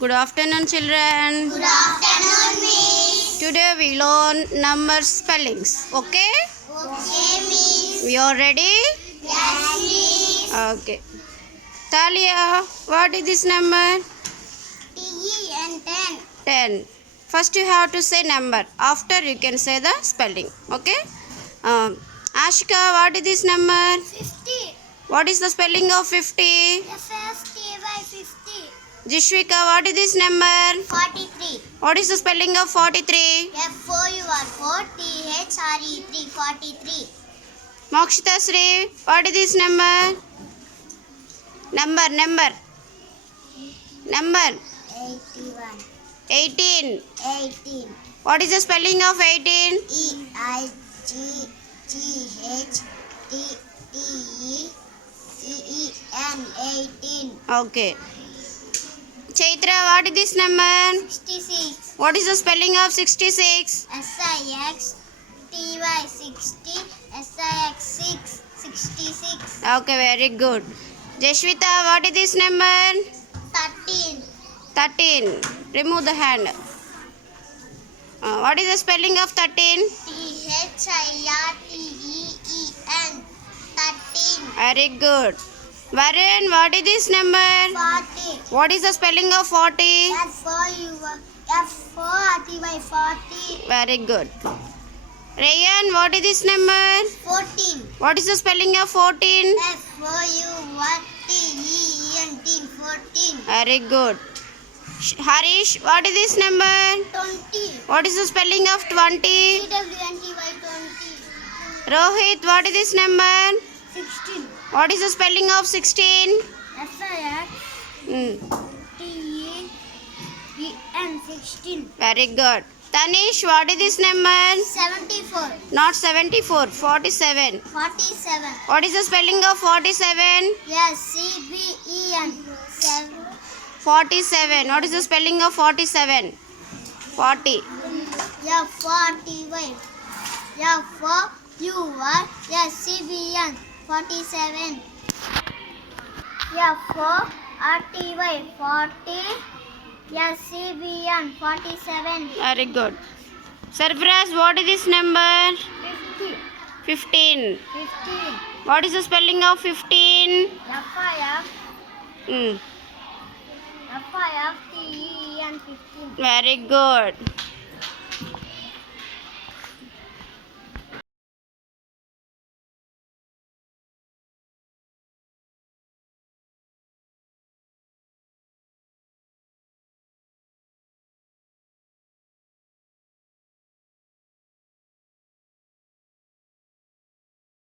Good afternoon, children. Good afternoon, Miss. Today we learn number spellings. Okay? Okay, Miss. We are ready? Yes, Miss. Okay. Talia, what is this number? Ten. 10. First you have to say number. After you can say the spelling. Okay? Ashika, what is this number? 50. What is the spelling of 50? FSTY 50. Jishwika, what is this number? 43. What is the spelling of 43? FOUR 43. Mokshita Sri, what is this number? Number. 81. 18. 18. What is the spelling of 18? EIGGTEEN 18. Okay. Chaitra, what is this number? 66. What is the spelling of 66? SIXTY 60. SIX 66. Okay, very good. Jashwita, what is this number? 13. 13. Remove the hand. What is the spelling of 13? THIRTEEN 13. Very good. Varun, what is this number? 40. What is the spelling of 40? F40. Very good. Rayan, what is this number? 14. What is the spelling of 14? FOURTEEN 14. Very good. Harish, what is this number? 20. What is the spelling of 20? TWNTY 20. Rohit, what is this number? 16. What is the spelling of 16? FIXTEEN 16. Very good. Tanish, what is this number? 74. Not 74, 47. 47. What is the spelling of 47? Yes, CBEN 7. 47. What is the spelling of 47? 40. Yeah, 45. Yeah, 4 UR. Yes, CBN 47. Yeah, 4 RTY 40. Yes, CBN 47. Very good. Sarfaraz, what is this number? 50. 15. 15. What is the spelling of 15? FIFTEEN 15. Very good.